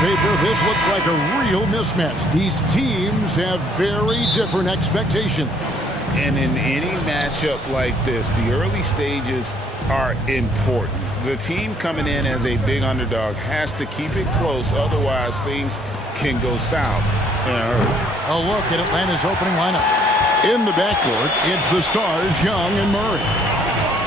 paper, this looks like a real mismatch. These teams have very different expectations. And in any matchup like this, the early stages are important. The team coming in as a big underdog has to keep it close, otherwise things can go south in a hurry. A look at Atlanta's opening lineup. In the backcourt, it's the Stars, Young and Murray.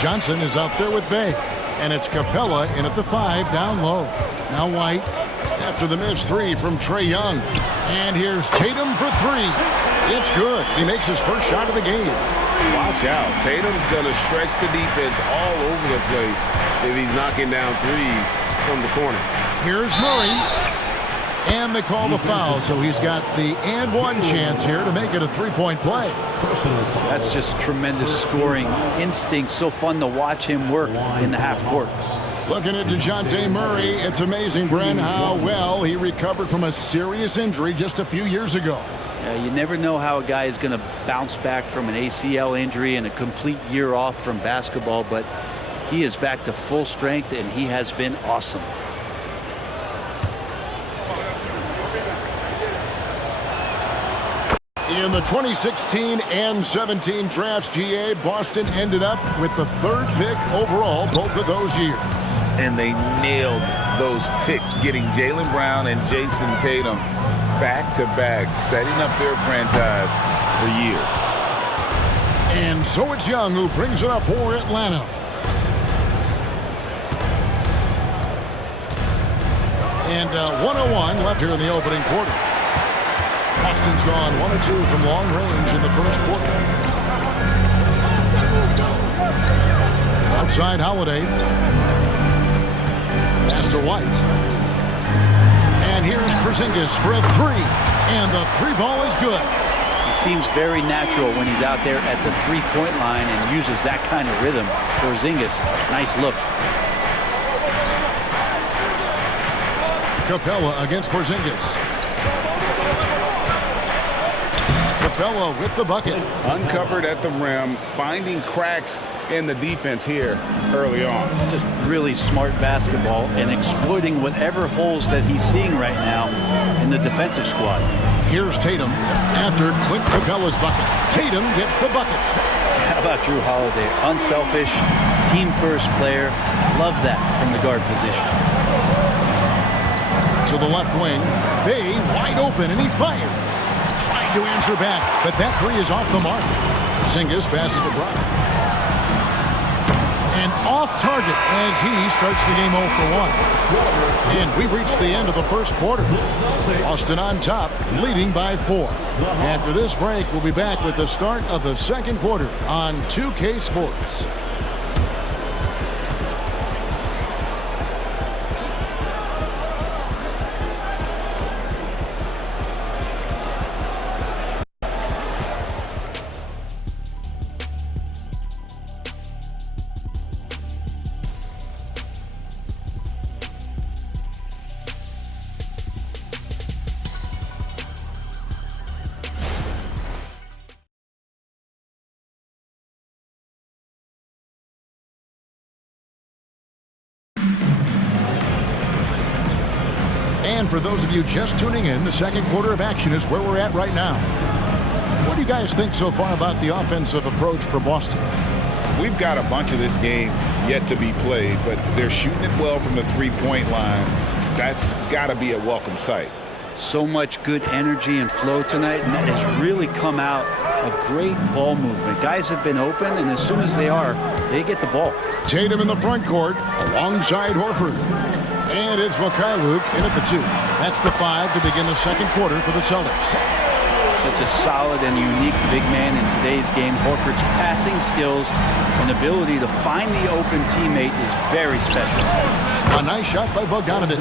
Johnson is out there with Bay. And it's Capella in at the 5 down low. Now White after the missed 3 from Trae Young. And here's Tatum for 3. It's good. He makes his first shot of the game. Watch out. Tatum's going to stretch the defense all over the place if he's knocking down threes from the corner. Here's Murray. And they call the foul, so he's got the and one chance here to make it a three-point play. That's just tremendous scoring instinct. So fun to watch him work in the half court. Looking at DeJounte Murray, it's amazing, Bren, how well he recovered from a serious injury just a few years ago. You never know how a guy is going to bounce back from an ACL injury and a complete year off from basketball, but he is back to full strength, and he has been awesome. In the 2016 and 17 drafts, GA, Boston ended up with the 3rd pick overall both of those years. And they nailed those picks, getting Jaylen Brown and Jason Tatum back-to-back, setting up their franchise for years. And so it's Young who brings it up for Atlanta. And 1:01 left here in the opening quarter. Boston's gone 1 of 2 from long range in the first quarter. Outside Holiday. Pass to White. And here's Porzingis for a 3. And the 3 ball is good. He seems very natural when he's out there at the three-point line and uses that kind of rhythm. Porzingis, nice look. Capella against Porzingis. Capella with the bucket. Uncovered at the rim, finding cracks in the defense here early on. Just really smart basketball and exploiting whatever holes that he's seeing right now in the defensive squad. Here's Tatum after Clint Capella's bucket. Tatum gets the bucket. How about Jrue Holiday? Unselfish, team-first player. Love that from the guard position. To the left wing. Bay wide open, and he fires. Trying to answer back, but that 3 is off the mark. Porzingis passes to Brown. And off target as he starts the game 0 for 1. And we've reached the end of the first quarter. Boston on top, leading by 4. After this break, we'll be back with the start of the second quarter on 2K Sports. And for those of you just tuning in, the second quarter of action is where we're at right now. What do you guys think so far about the offensive approach for Boston? We've got a bunch of this game yet to be played, but they're shooting it well from the three-point line. That's got to be a welcome sight. So much good energy and flow tonight, and that has really come out of great ball movement. Guys have been open, and as soon as they are, they get the ball. Tatum in the front court alongside Horford. And it's Mikhailuk in at the 2. That's the 5 to begin the second quarter for the Celtics. Such a solid and unique big man in today's game. Horford's passing skills and ability to find the open teammate is very special. A nice shot by Bogdanovic.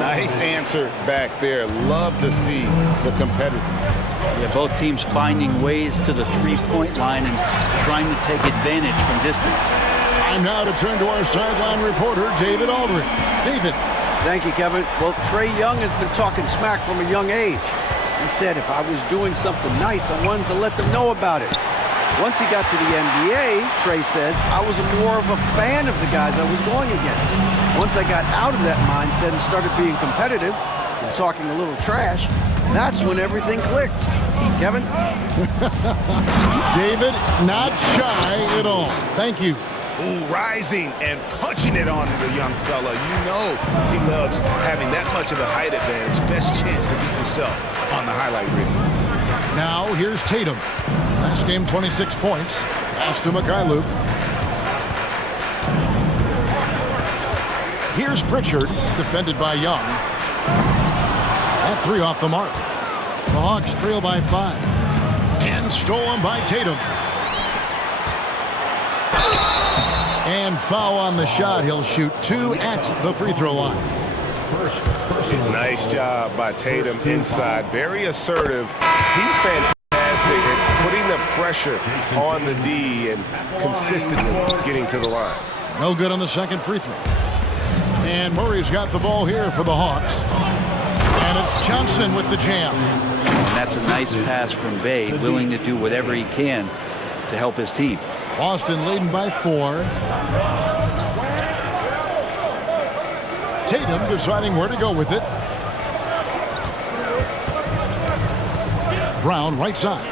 Nice answer back there. Love to see the competitiveness. Yeah, both teams finding ways to the three-point line and trying to take advantage from distance. Time now to turn to our sideline reporter, David Aldridge. David. Thank you, Kevin. Well, Trae Young has been talking smack from a young age. He said if I was doing something nice, I wanted to let them know about it. Once he got to the NBA, Trae says, I was more of a fan of the guys I was going against. Once I got out of that mindset and started being competitive, and talking a little trash, that's when everything clicked. Kevin? David, not shy at all. Thank you. Ooh, rising and punching it on the young fella. You know he loves having that much of a height advantage. Best chance to get yourself on the highlight reel. Now here's Tatum. Last game, 26 points. Pass to Mikhailuk. Here's Pritchard, defended by Young. That three off the mark. The Hawks trail by 5. And stolen by Tatum. And foul on the shot. He'll shoot 2 at the free throw line. Nice job by Tatum inside. Very assertive. He's fantastic at putting the pressure on the D and consistently getting to the line. No good on the second free throw. And Murray's got the ball here for the Hawks. And it's Johnson with the jam. And that's a nice pass from Bay, willing to do whatever he can to help his team. Boston leading by 4. Tatum deciding where to go with it. Brown right side.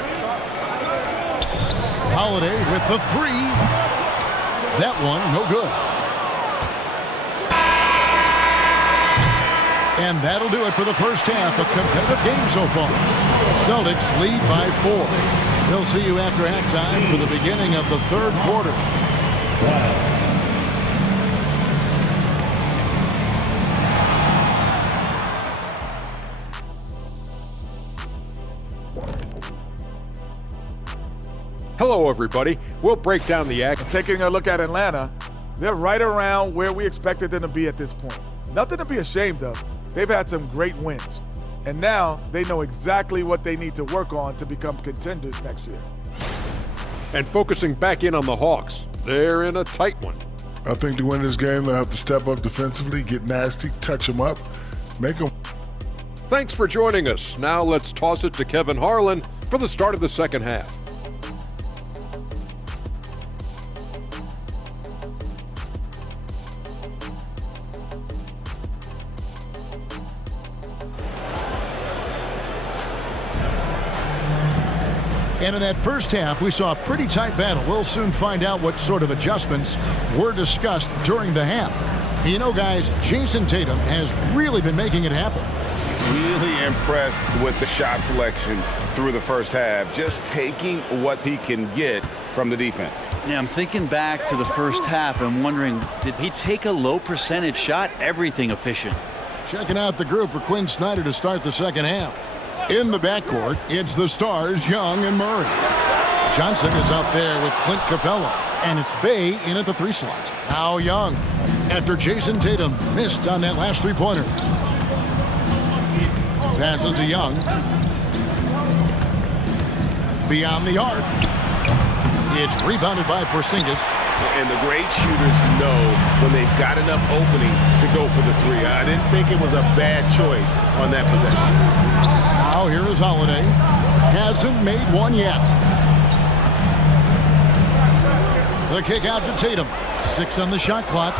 Holiday with the 3. That one no good. And that'll do it for the first half. A competitive game so far. Celtics lead by 4. We'll see you after halftime for the beginning of the third quarter. Hello, everybody. We'll break down the act. Taking a look at Atlanta, they're right around where we expected them to be at this point. Nothing to be ashamed of. They've had some great wins. And now they know exactly what they need to work on to become contenders next year. And focusing back in on the Hawks, they're in a tight one. I think to win this game, they'll have to step up defensively, get nasty, touch them up, make them. Thanks for joining us. Now let's toss it to Kevin Harlan for the start of the second half. And in that first half, we saw a pretty tight battle. We'll soon find out what sort of adjustments were discussed during the half. You know, guys, Jason Tatum has really been making it happen. Really impressed with the shot selection through the first half. Just taking what he can get from the defense. Yeah, I'm thinking back to the first half and wondering, did he take a low percentage shot? Everything efficient. Checking out the group for Quinn Snyder to start the second half. In the backcourt, it's the stars, Young and Murray. Johnson is out there with Clint Capella, and it's Bay in at the 3 slot. Now Young, after Jason Tatum missed on that last three-pointer. Passes to Young. Beyond the arc. It's rebounded by Porzingis. And the great shooters know when they've got enough opening to go for the 3. I didn't think it was a bad choice on that possession. Now here is Holiday. Hasn't made one yet. The kick out to Tatum. 6 on the shot clock.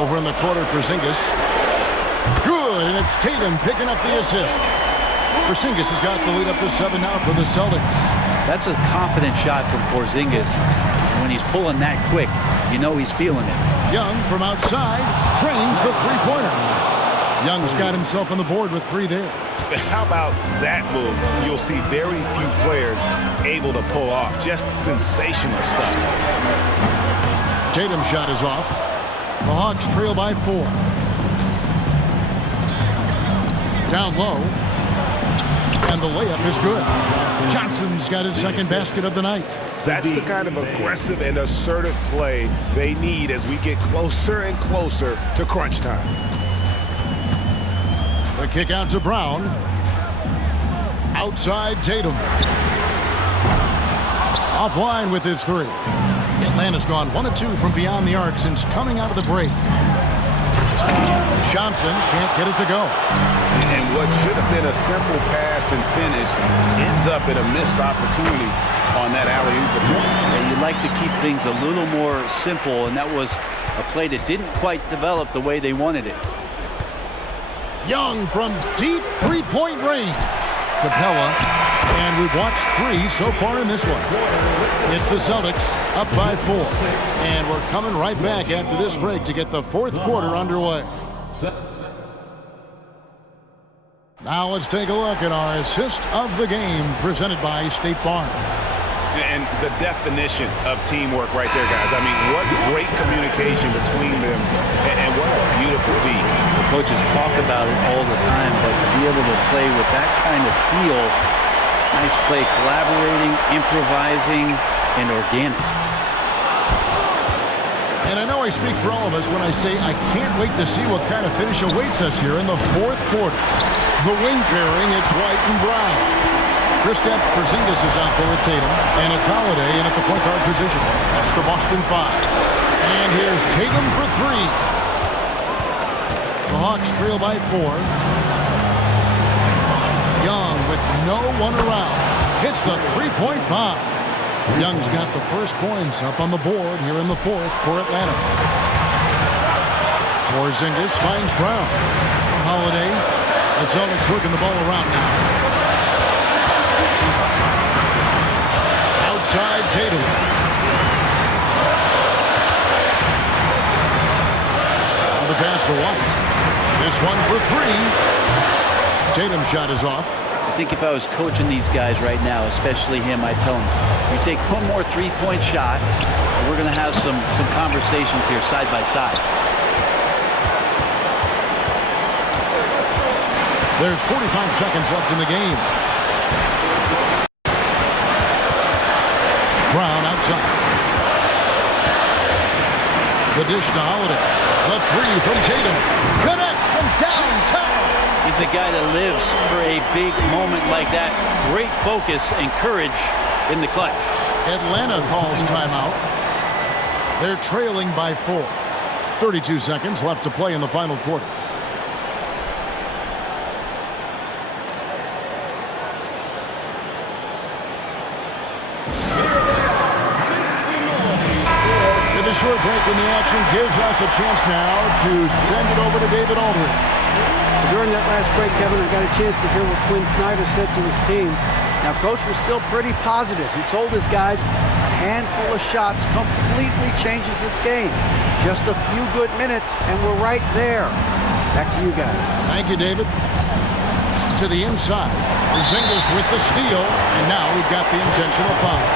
Over in the corner, Porzingis. Good, and it's Tatum picking up the assist. Porzingis has got the lead up to 7 now for the Celtics. That's a confident shot from Porzingis. When he's pulling that quick, you know he's feeling it. Young from outside trains the three-pointer. Young's got himself on the board with 3 there. How about that move? You'll see very few players able to pull off. Just sensational stuff. Tatum's shot is off. The Hawks trail by 4. Down low. And the layup is good. Johnson's got his second basket of the night. That's the kind of aggressive and assertive play they need as we get closer and closer to crunch time. The kick out to Brown. Outside Tatum. Offline with his 3. Atlanta's gone 1 of 2 from beyond the arc since coming out of the break. Johnson can't get it to go. And what should have been a simple pass and finish ends up in a missed opportunity on that alley-oop attempt. And you like to keep things a little more simple, and that was a play that didn't quite develop the way they wanted it. Young from deep three-point range. Capella, and we've watched 3 so far in this one. It's the Celtics up by 4. And we're coming right back after this break to get the fourth quarter underway. Now let's take a look at our assist of the game presented by State Farm. And the definition of teamwork right there, guys. I mean, what great communication between them, and what a beautiful feat. The coaches talk about it all the time, but to be able to play with that kind of feel, nice play, collaborating, improvising, and organic. And I know I speak for all of us when I say I can't wait to see what kind of finish awaits us here in the fourth quarter. The wing pairing, it's White and Brown. Kristaps Porzingis is out there with Tatum, and it's Holiday in at the point guard position. That's the Boston 5. And here's Tatum for 3. The Hawks trail by 4. Young with no one around hits the three-point bomb. Young's got the first points up on the board here in the fourth for Atlanta. Porzingis finds Brown. Holiday. The Celtics working the ball around now. Outside Tatum. The pass to White. This one for 3. Tatum's shot is off. I think if I was coaching these guys right now, especially him, I'd tell him, you take one more three-point shot, and we're going to have some conversations here side by side. There's 45 seconds left in the game. Brown outside. The dish to Holiday. The 3 from Tatum. Connects from downtown. He's a guy that lives for a big moment like that. Great focus and courage in the clutch. Atlanta calls timeout. They're trailing by 4. 32 seconds left to play in the final quarter. The short break in the action gives us a chance now to send it over to David Aldridge. During that last break, Kevin, I got a chance to hear what Quinn Snyder said to his team. Now, Coach was still pretty positive. He told his guys a handful of shots completely changes this game. Just a few good minutes, and we're right there. Back to you guys. Thank you, David. To the inside. Porzingis with the steal, and now we've got the intentional foul.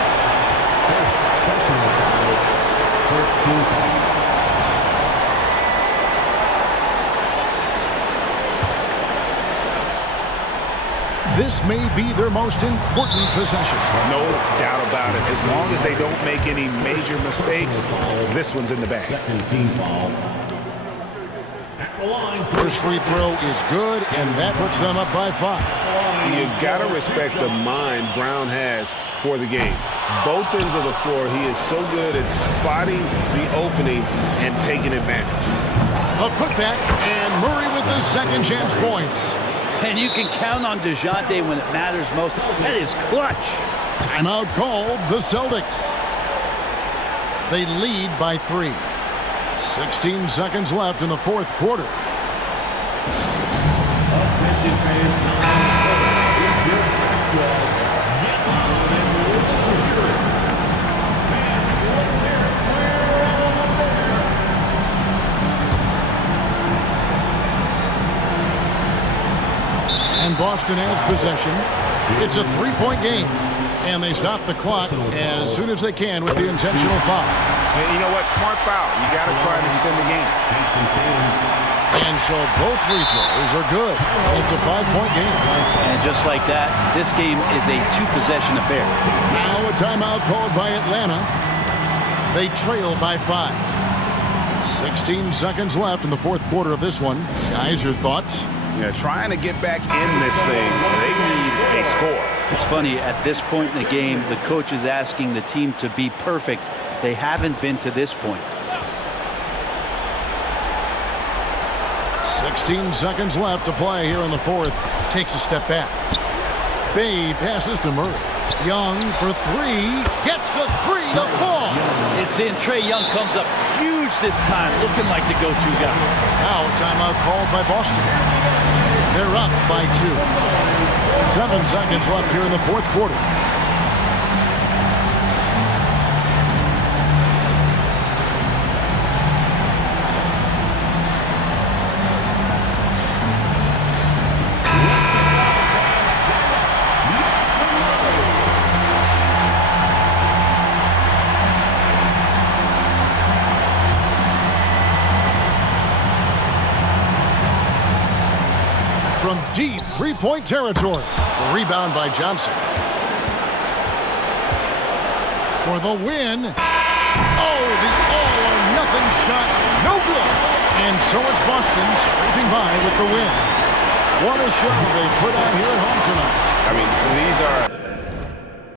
This may be their most important possession. No doubt about it. As long as they don't make any major mistakes, this one's in the bag. First free throw is good, and that puts them up by 5. You got to respect the mind Brown has for the game. Both ends of the floor, he is so good at spotting the opening and taking advantage. A putback, and Murray with the second chance points. And you can count on DeJounte when it matters most. That is clutch. Timeout called the Celtics. They lead by 3. 16 seconds left in the fourth quarter. And Boston has possession. It's a three-point game. And they stop the clock as soon as they can with the intentional foul. And you know what? Smart foul. You got to try and extend the game. And so both free throws are good. It's a 5-point game. And just like that, this game is a 2-possession affair. Now a timeout called by Atlanta. They trail by 5. 16 seconds left in the fourth quarter of this one. Guys, your thoughts? Yeah, trying to get back in this thing. They need a score. It's funny, at this point in the game, the coach is asking the team to be perfect. They haven't been to this point. 16 seconds left to play here in the fourth. Takes a step back. Bay passes to Murray. Young for three. Gets the three to fall. It's in. Trae Young comes up huge this time, looking like the go-to guy. Now timeout called by Boston. They're up by 2. 7 seconds left here in the fourth quarter. From deep three-point territory. The rebound by Johnson. For the win. Oh, the all-or-nothing shot. No good. And so it's Boston scraping by with the win. What a show they put on here at home tonight. I mean, these are